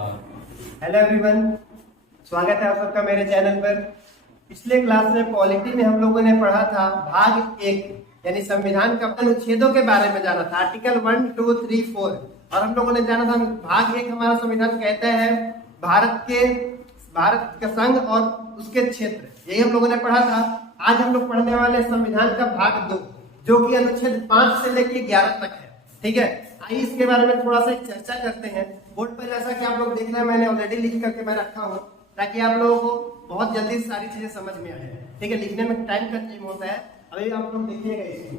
Hello everyone, स्वागत है आप सबका मेरे चैनल पर। पिछले क्लास में पॉलिटी में हम लोगों ने पढ़ा था भाग 1 यानी संविधान का अनुच्छेदों के बारे में जाना था, आर्टिकल 1, 2, 3, 4। और हम लोगों ने जाना था भाग 1 हमारा संविधान कहता है भारत का संघ और उसके क्षेत्र, यही हम लोगों ने पढ़ा था। आज हम लोग पढ़ने वाले संविधान का भाग 2 जो कि अनुच्छेद 5 से लेकर 11 तक है। ठीक है, आइए इसके बारे में थोड़ा सा चर्चा करते हैं। बोर्ड पर जैसा कि आप लोग देख रहे हैं मैंने ऑलरेडी लिख करके मैं रखा हूँ ताकि आप लोगों को बहुत जल्दी सारी चीजें समझ में आ जाए। ठीक है, लिखने में टाइम कंज्यूम होता है, अभी आप लोग देखिएगा इसको।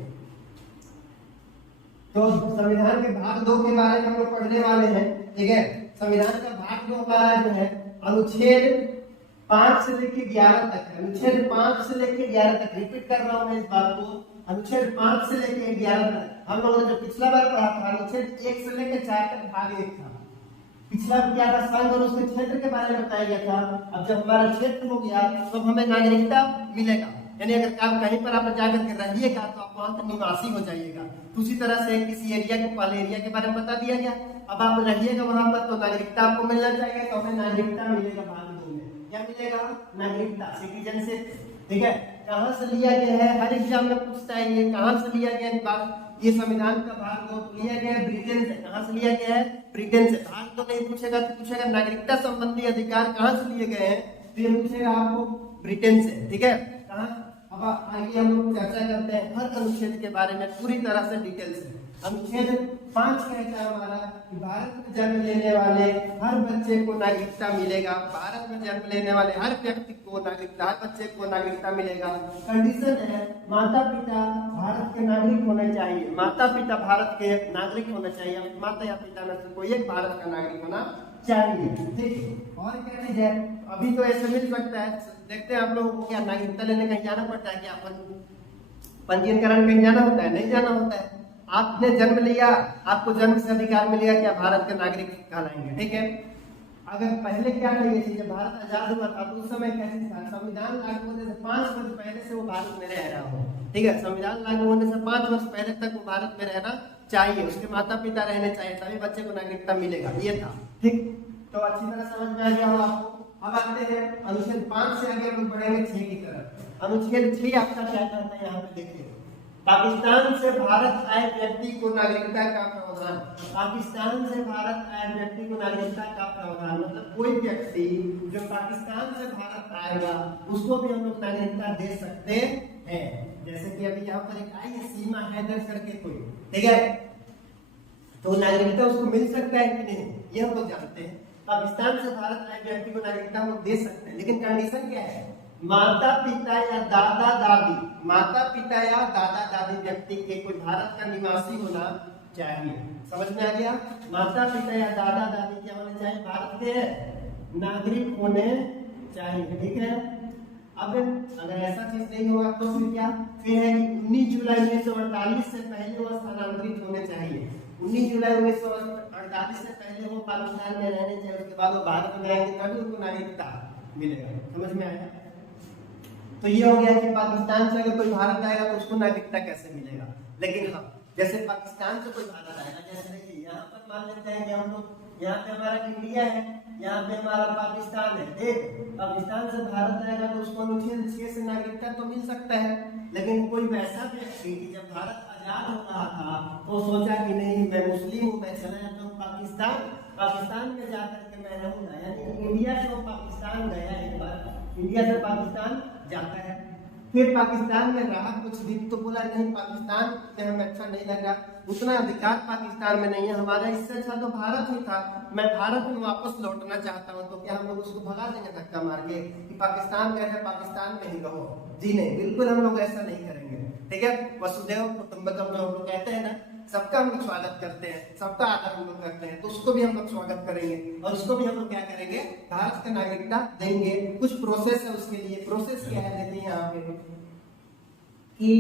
तो संविधान के भाग 2 के बारे में हम लोग पढ़ने वाले हैं। ठीक है, संविधान का भाग 2 हमारा जो है अनुच्छेद 5 से लेकर 11 तक है। अनुच्छेद 5 से लेकर 11 तक, रिपीट कर रहा हूं मैं इस बात को, अनुच्छेद 5 से लेकर 11 तक। हम लोगों ने जो पिछला बार पढ़ा था अनुच्छेद 1 से लेकर 4 तक भाग 1 था। पिछला क्या था, संघ और उसके क्षेत्र के बारे में बताया गया था। अब जब हमारा क्षेत्र हो गया तो हमें नागरिकता मिलेगा, यानी अगर आप कहीं पर आप जाकर के रहिएगा तो आप वहां पर निवासी हो जाइएगा। तो उसी तरह से किसी एरिया के पहले एरिया के बारे में बता दिया गया। अब आप रहिएगा वहां पर तो नागरिकता आपको मिलना चाहिए, तो हमें नागरिकता मिलेगा। भाग 2 में क्या मिलेगा? नागरिकता, सिटीजनशिप। ठीक है, कहां से लिया गया है, हर एग्जाम में पूछता है ये कहां से लिया गया है। ये संविधान का भाग 2 लिया गया है ब्रिटेन से। कहां से लिया गया है? ब्रिटेन से। भाग 2 नहीं पूछेगा तो पूछेगा नागरिकता संबंधी अधिकार कहां से लिए गए हैं, तो ये पूछेगा आपको ब्रिटेन से। ठीक है, कहां? अब आगे हम लोग चर्चा करते हैं हर अनुच्छेद के बारे में पूरी तरह से डिटेल से। अनुच्छेद 5 कहता है हमारा कि भारत में जन्म लेने वाले हर बच्चे को नागरिकता मिलेगा। भारत में जन्म लेने वाले हर व्यक्ति को नागरिकता, हर बच्चे को नागरिकता मिलेगा। कंडीशन है माता पिता भारत के नागरिक होने चाहिए। माता पिता भारत के नागरिक होने चाहिए, माता या पिता में से कोई एक भारत का नागरिक होना चाहिए। ठीक, और क्या चीज है, अभी तो ऐसे मिल सकता है, देखते हैं आप लोगों को क्या नागरिकता लेने कहीं जाना पड़ता है, क्या पंजीकरण कहीं जाना होता है? नहीं जाना होता है। आपने जन्म लिया, आपको जन्म से अधिकार मिल गया, क्या भारत के नागरिक कहलाएंगे। ठीक है, अगर पहले क्या था ये चीज, भारत आजाद हुआ था तो उस समय कैसे था, संविधान लागू होने से 5 वर्ष पहले से वो भारत में रह रहा हो। ठीक है, संविधान लागू होने से 5 वर्ष पहले तक वो भारत में रहना चाहिए, उसके माता पिता रहने चाहिए, तभी बच्चे को नागरिकता मिलेगा, ये था। ठीक, तो अच्छी तरह समझ में आ गया हो आपको। अब आते हैं अनुच्छेद 5 से आगे हम बढ़ेंगे 6 की तरफ। अनुच्छेद 6 आपका क्या कहता है, यहाँ पे देखिए, पाकिस्तान से भारत आए व्यक्ति को नागरिकता का प्रावधान। पाकिस्तान से भारत आए व्यक्ति को नागरिकता का प्रावधान मतलब कोई व्यक्ति जो पाकिस्तान से भारत आएगा उसको भी हम लोग नागरिकता दे सकते हैं। जैसे कि अभी यहाँ पर एक आई है सीमा हैदर करके कोई, ठीक है, तो नागरिकता उसको मिल सकता है कि नहीं ये हम लोग जानते हैं। पाकिस्तान से भारत आए व्यक्ति को नागरिकता हम लोग दे सकते हैं, लेकिन कंडीशन क्या है, माता पिता या दादा दादी, माता पिता या दादा दादी व्यक्ति के कोई भारत का निवासी होना चाहिए। समझ में आ गया? माता पिता या दादा दादी क्या होने चाहिए? भारत के नागरिक होने चाहिए। ठीक है, अब अगर ऐसा चीज नहीं होगा तो फिर क्या, फिर है कि 19 जुलाई 1948 से पहले वो स्थानांतरित होने चाहिए। 19 जुलाई 1948 से पहले वो पाकिस्तान में रहने चाहिए, उसके बाद वो भारत में रहेंगे तभी उनको नागरिकता मिलेगा। समझ में आया? तो ये हो गया कि पाकिस्तान से अगर कोई भारत आएगा तो उसको नागरिकता कैसे मिलेगा। लेकिन हाँ, जैसे पाकिस्तान से कोई भारत आएगा, जैसे देखिए यहाँ पर मान लेते हैं कि हम लोग यहाँ पे हमारा इंडिया है, यहाँ पे हमारा पाकिस्तान है। ठीक, पाकिस्तान से भारत आएगा तो उसको अनुच्छेद 6 से नागरिकता तो मिल सकता है। लेकिन कोई वैसा व्यक्ति जब भारत आजाद हो रहा था तो सोचा कि नहीं मैं मुस्लिम हूँ, मैं चला जाता हूँ पाकिस्तान में जाकर के मैं रहूंगा, यानी इंडिया से वो पाकिस्तान गया, एक बार इंडिया से पाकिस्तान जाता है, फिर पाकिस्तान में रहा कुछ दिन तो बोला नहीं पाकिस्तान में हमें अच्छा नहीं लगा, उतना अधिकार पाकिस्तान में नहीं है हमारा, इससे अच्छा तो भारत ही था, मैं भारत में वापस लौटना चाहता हूँ। तो क्या हम लोग उसको भगा देंगे धक्का मार के कि पाकिस्तान गए हैं पाकिस्तान में ही रहो? जी नहीं, बिल्कुल हम लोग ऐसा नहीं करेंगे। ठीक है, वसुदेव कुटुंबकम जो हम लोग कहते हैं ना, सबका हम लोग स्वागत करते हैं, सबका आदर हम लोग करते हैं, तो उसको भी हम लोग स्वागत करेंगे और उसको भी हम लोग क्या करेंगे, भारत का नागरिकता देंगे। कुछ प्रोसेस है उसके लिए। प्रोसेस क्या है देखिए यहाँ पे कि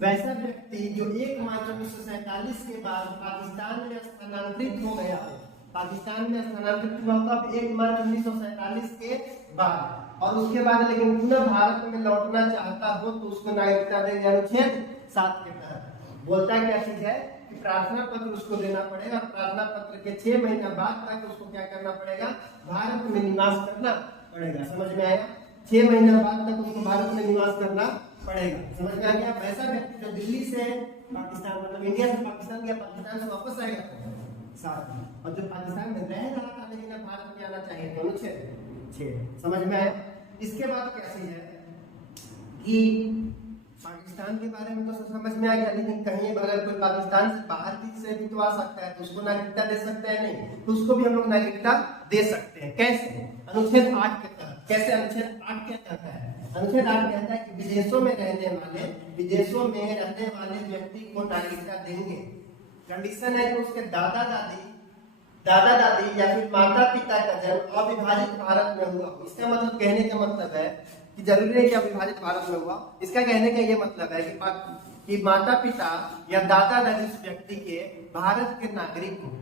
वैसा व्यक्ति जो 1 मार्च 1947 के बाद पाकिस्तान में स्थानांतरित हो गया हो, पाकिस्तान में स्थानांतरित हुआ कब? 1 मार्च 1947 के बाद, और उसके बाद लेकिन पुनः भारत में लौटना चाहता हो तो उसको नागरिकता देंगे अनुच्छेद 7 के तहत। बोलता क्या चीज है कि प्रार्थना पत्र उसको देना पड़ेगा। प्रार्थना पत्र के 6 महीना बाद तक उसको क्या करना पड़ेगा, भारत में निवास करना पड़ेगा। समझ में आया? 6 महीना बाद तक उसको भारत में निवास करना पड़ेगा। समझ में आ गया? वैसा व्यक्ति जो दिल्ली से पाकिस्तान, मतलब इंडिया से पाकिस्तान या पाकिस्तान से वापस आएगा साथ में, और जो पाकिस्तान में रह रहा था लेकिन अब भारत में आना चाहिए, तो 6। समझ में आया? इसके बाद कैसी है कि पाकिस्तान के बारे में तो समझ में आ गया, लेकिन कहीं अगर कोई पाकिस्तान से बाहर भी से भी तो आ सकता है, तो उसको नागरिकता दे सकते हैं नहीं, तो उसको भी हम लोग नागरिकता दे सकते हैं। कैसे? अनुच्छेद 8 के तहत। कैसे? अनुच्छेद 8 के तहत है। अनुच्छेद 8 कहता है कि विदेशों में रहने वाले व्यक्ति को नागरिकता देंगे। कंडीशन है कि उसके दादा दादी या फिर माता पिता का जन्म अविभाजित भारत में हुआ। इसका मतलब, कहने का मतलब है कि जरूरी है कि अविभाजित भारत में हुआ। इसका कहने का ये मतलब है कि माता पिता या दादा दादी उस व्यक्ति के भारत के नागरिक हो,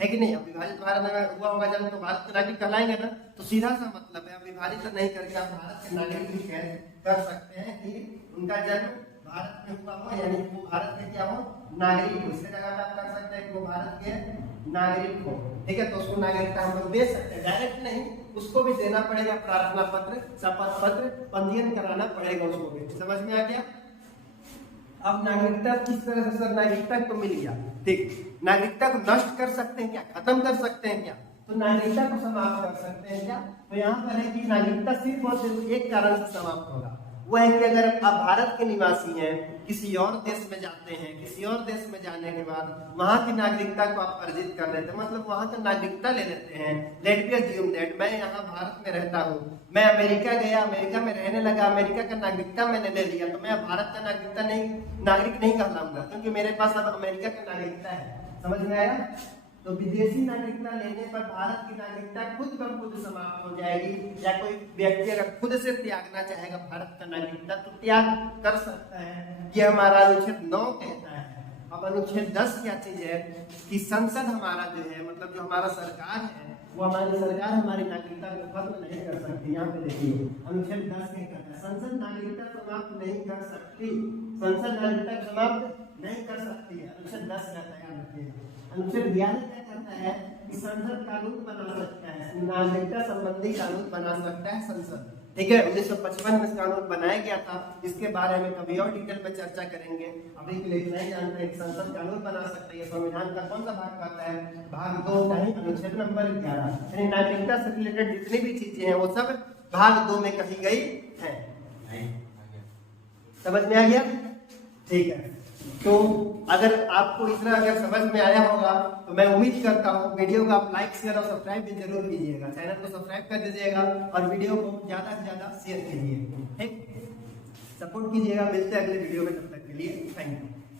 है कि नहीं? अविभाजित भारत में हुआ होगा जन्म, तो भारत के नागरिक कहलाएंगे ना। तो सीधा सा मतलब है, अविभाजित नहीं करके आप भारत के नागरिक भी कर सकते हैं कि उनका जन्म भारत में हुआ हो, यानी वो भारत के क्या हो, नागरिक हो। इसके जगह आप कर सकते हैं कि वो भारत के नागरिक हो। ठीक है, तो उसको नागरिकता हम लोग दे सकते हैं, डायरेक्ट नहीं, उसको भी देना पड़ेगा प्रार्थना पत्र, शपथ पत्र, पंजीयन कराना पड़ेगा उसको भी। समझ में आ गया? अब नागरिकता किस तरह से, सर नागरिकता तो मिल गया, ठीक, नागरिकता को नष्ट कर सकते हैं क्या, खत्म कर सकते हैं क्या? तो नागरिकता को समाप्त कर सकते हैं क्या? तो यहाँ पर है कि नागरिकता सिर्फ और सिर्फ एक कारण से समाप्त होगा, वो है कि अगर आप भारत के निवासी हैं, किसी और देश में जाते हैं, किसी और देश में जाने के बाद वहां की नागरिकता को आप अर्जित कर लेते हैं, मतलब वहां का नागरिकता ले लेते हैं। लेट बी अज्यूम दैट मैं यहाँ भारत में रहता हूँ, मैं अमेरिका गया, अमेरिका में रहने लगा, अमेरिका का नागरिकता मैंने ले लिया, तो मैं भारत का नागरिक नहीं कहलाऊंगा, क्योंकि मेरे पास अब अमेरिका का नागरिकता है। समझ में आया? तो विदेशी नागरिकता लेने पर भारत की नागरिकता खुद ब खुद समाप्त हो जाएगी, या कोई व्यक्ति अगर खुद से त्यागना चाहेगा भारत का नागरिकता तो त्याग कर सकता है। ये हमारा अनुच्छेद 9 कहता है। अब अनुच्छेद 10 क्या चीज है कि संसद हमारा जो है, मतलब जो हमारा सरकार है, वो हमारी सरकार हमारी नागरिकता को खत्म नहीं कर सकती। यहाँ पे देखिए अनुच्छेद 10 क्या कहता है, संसद नागरिकता समाप्त नहीं कर सकती, संसद नागरिकता समाप्त नहीं कर सकती है। अनुच्छेद 10 कहता है, याद रखिएगा। अनुच्छेद 11 क्या कहता है कि संसद कानून बना सकता है, नागरिकता संबंधी कानून बना सकता है संसद। ठीक है, 1955 में कानून बनाया गया था, इसके बारे में कभी और डिटेल में चर्चा करेंगे। अभी के लिए नहीं जानते हैं संसद कानून बना सकते हैं। संविधान का कौन सा भाग कहता है? भाग 2 का ही अनुच्छेद नंबर 11। यानी नागरिकता से रिलेटेड जितनी भी चीजें हैं वो सब भाग 2 में कही गई है। समझ में आ गया? ठीक है, तो अगर आपको इतना अगर समझ में आया होगा तो मैं उम्मीद करता हूँ वीडियो को आप लाइक शेयर और सब्सक्राइब भी जरूर कीजिएगा, चैनल को सब्सक्राइब कर दीजिएगा और वीडियो को ज्यादा से ज्यादा शेयर कीजिए, ठीक, सपोर्ट कीजिएगा। मिलते हैं अगले वीडियो में, तब तक के लिए थैंक यू।